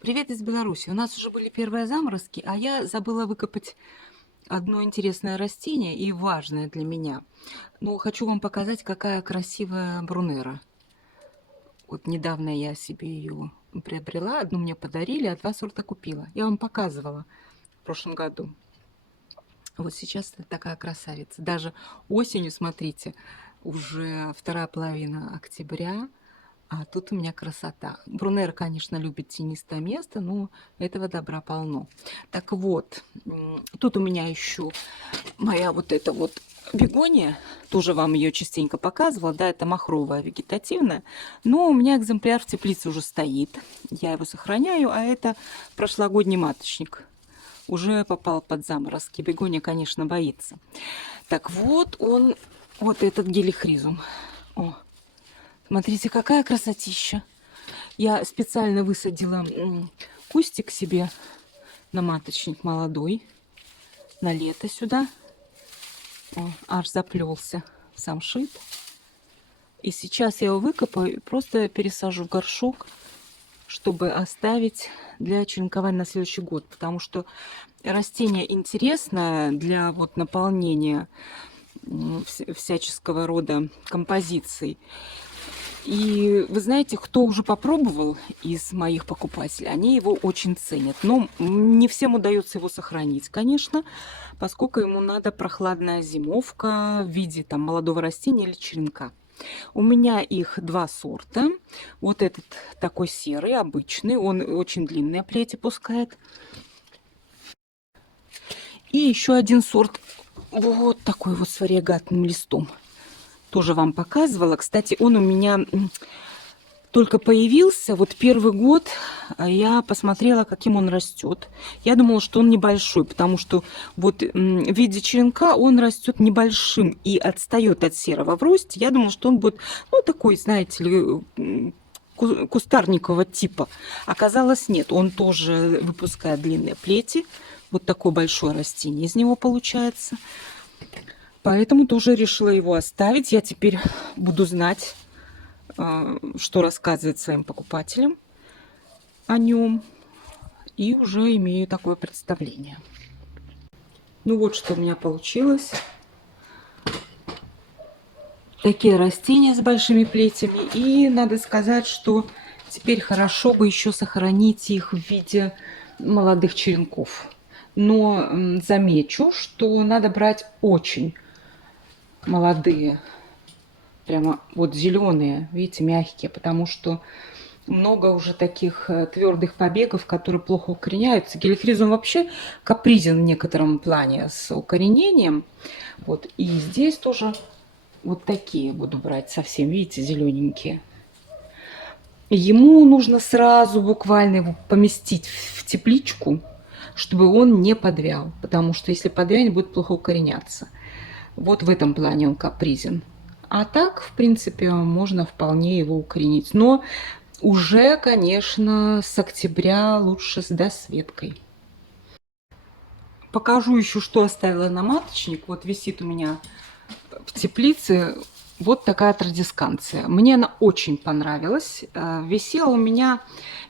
Привет из Беларуси. У нас уже были первые заморозки, а я забыла выкопать одно интересное растение и важное для меня. Ну, хочу вам показать, какая красивая брунера. Вот недавно я себе ее приобрела, одну мне подарили, а два сорта купила. Я вам показывала в прошлом году. Вот сейчас такая красавица. Даже осенью, смотрите, уже вторая половина октября, а тут у меня красота. Брунер, конечно, любит тенистое место, но этого добра полно. Так вот, тут у меня еще моя вот эта вот бегония. Тоже вам ее частенько показывала. Да, это махровая, вегетативная. Но у меня экземпляр в теплице уже стоит. Я его сохраняю, а это прошлогодний маточник. Уже попал под заморозки. Бегония, конечно, боится. Так вот он, вот этот гелихризум. О, смотрите, какая красотища. Я специально высадила кустик себе на маточник молодой, на лето сюда. О, аж заплелся в самшит. И сейчас я его выкопаю и просто пересажу в горшок, чтобы оставить для черенкования на следующий год. Потому что растение интересное для вот наполнения всяческого рода композиций. И вы знаете, кто уже попробовал из моих покупателей, они его очень ценят. Но не всем удается его сохранить, конечно, поскольку ему надо прохладная зимовка в виде там молодого растения или черенка. У меня их два сорта. Вот этот такой серый, обычный, он очень длинные плети пускает. И еще один сорт, вот такой вот с варигатным листом. Тоже вам показывала. Кстати, он у меня только появился, вот первый год, я посмотрела, каким он растет. Я думала, что он небольшой, потому что вот в виде черенка он растет небольшим и отстает от серого в росте. Я думала, что он будет, ну, такой, знаете ли, кустарникового типа. Оказалось, нет. Он тоже выпускает длинные плети. Вот такое большое растение из него получается. Поэтому тоже решила его оставить. Я теперь буду знать, что рассказывать своим покупателям о нем. И уже имею такое представление. Ну вот что у меня получилось. Такие растения с большими плетями. И надо сказать, что теперь хорошо бы еще сохранить их в виде молодых черенков. Но замечу, что надо брать очень молодые, прямо вот зеленые, видите, мягкие, потому что много уже таких твердых побегов, которые плохо укореняются. Гелихризум вообще капризен в некотором плане с укоренением. Вот. И здесь тоже вот такие буду брать совсем, видите, зелененькие. Ему нужно сразу буквально его поместить в тепличку, чтобы он не подвял, потому что если подвянет, будет плохо укореняться. Вот в этом плане он капризен. А так, в принципе, можно вполне его укоренить. Но уже, конечно, с октября лучше с досветкой. Покажу еще, что оставила на маточник. Вот висит у меня в теплице вот такая традисканция. Мне она очень понравилась. Висела у меня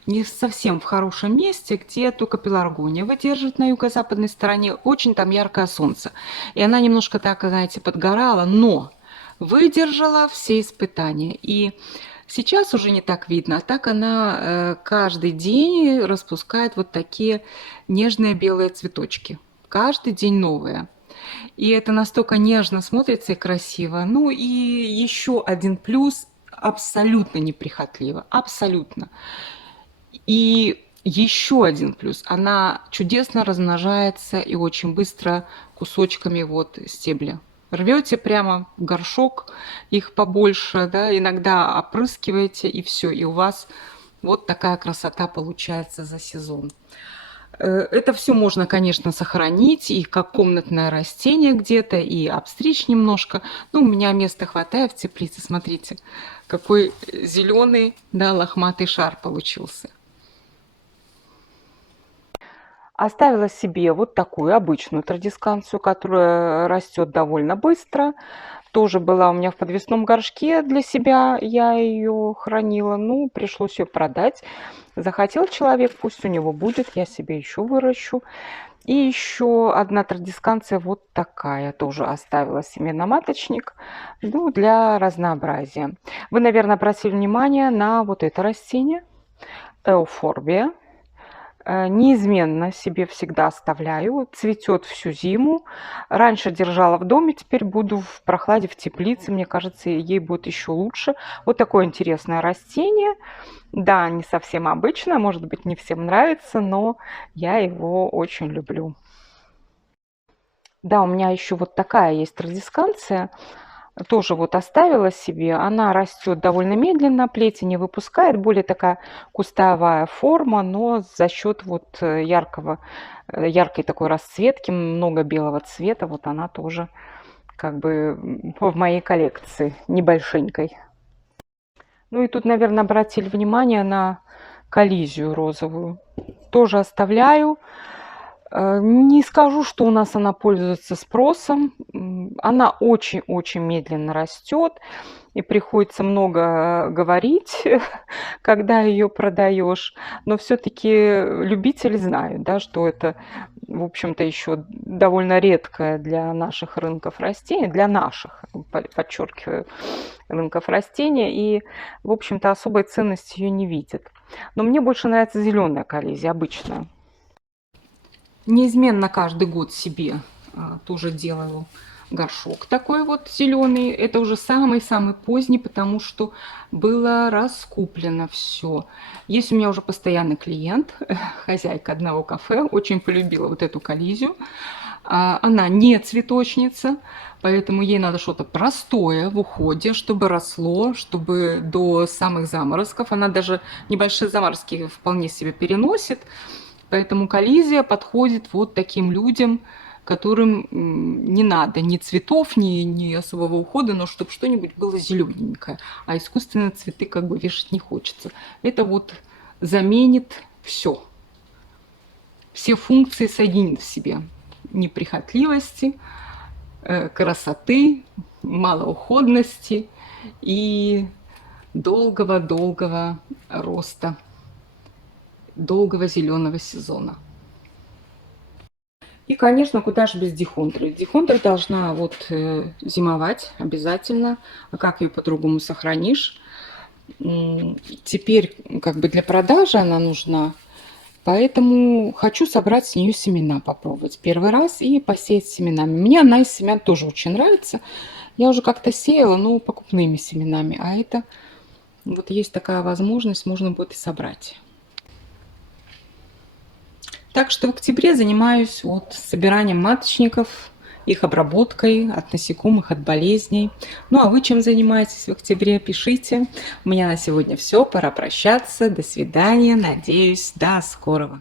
не совсем в хорошем месте, где только пеларгония выдерживает на юго-западной стороне. Очень там яркое солнце. И она немножко так, знаете, подгорала, но выдержала все испытания. И сейчас уже не так видно, а так она каждый день распускает вот такие нежные белые цветочки. Каждый день новые. И это настолько нежно смотрится и красиво. Ну и еще один плюс: абсолютно неприхотливо. Абсолютно. И еще один плюс: она чудесно размножается и очень быстро кусочками вот стебля. Рвете прямо в горшок, их побольше, да, иногда опрыскиваете, и все, и у вас вот такая красота получается за сезон. Это все можно, конечно, сохранить и как комнатное растение где-то, и обстричь немножко. Ну, у меня места хватает в теплице. Смотрите, какой зеленый, да, лохматый шар получился. Оставила себе вот такую обычную традисканцию, которая растет довольно быстро. Тоже была у меня в подвесном горшке для себя, я ее хранила, ну, пришлось ее продать. Захотел человек, пусть у него будет, я себе еще выращу. И еще одна традисканция вот такая тоже оставила себе на маточник, ну, для разнообразия. Вы, наверное, обратили внимание на вот это растение, эуфорбия. Неизменно себе всегда оставляю, цветет всю зиму. Раньше держала в доме, теперь буду в прохладе, в теплице, мне кажется, ей будет еще лучше. Вот такое интересное растение. Да, не совсем обычное, может быть, не всем нравится, но я его очень люблю. Да, у меня еще вот такая есть традисканция. Тоже вот оставила себе. Она растет довольно медленно, плети не выпускает, более такая кустовая форма, но за счет вот яркой такой расцветки, много белого цвета, вот она тоже как бы в моей коллекции небольшенькой. Ну и тут, наверное, обратили внимание на коллизию розовую. Тоже оставляю. Не скажу, что у нас она пользуется спросом. Она очень-очень медленно растет, и приходится много говорить, когда ее продаешь. Но все-таки любители знают, да, что это, в общем-то, еще довольно редкое для наших рынков растений, для наших, подчеркиваю, рынков растения, и, в общем-то, особой ценности ее не видят. Но мне больше нравится зеленая коллизия, обычная. Неизменно каждый год себе тоже делаю горшок такой вот зеленый. Это уже самый-самый поздний, потому что было раскуплено все. Есть у меня уже постоянный клиент, хозяйка одного кафе, очень полюбила вот эту коллизию. Она не цветочница, поэтому ей надо что-то простое в уходе, чтобы росло, чтобы до самых заморозков. Она даже небольшие заморозки вполне себе переносит. Поэтому коллизия подходит вот таким людям, которым не надо ни цветов, ни особого ухода, но чтобы что-нибудь было зелененькое. А искусственные цветы как бы вешать не хочется. Это вот заменит все. Все функции соединит в себе. Неприхотливости, красоты, малоуходности и долгого-долгого роста, долгого зеленого сезона. И, конечно, куда же без дихондры. Дихондра должна вот зимовать обязательно. А как ее по-другому сохранишь? Теперь как бы для продажи она нужна. Поэтому хочу собрать с нее семена, попробовать первый раз и посеять семенами. Мне она из семян тоже очень нравится. Я уже как-то сеяла, но покупными семенами. А это вот есть такая возможность, можно будет и собрать. Так что в октябре занимаюсь вот собиранием маточников, их обработкой от насекомых, от болезней. Ну а вы чем занимаетесь в октябре? Пишите. У меня на сегодня все. Пора прощаться. До свидания. Надеюсь, до скорого.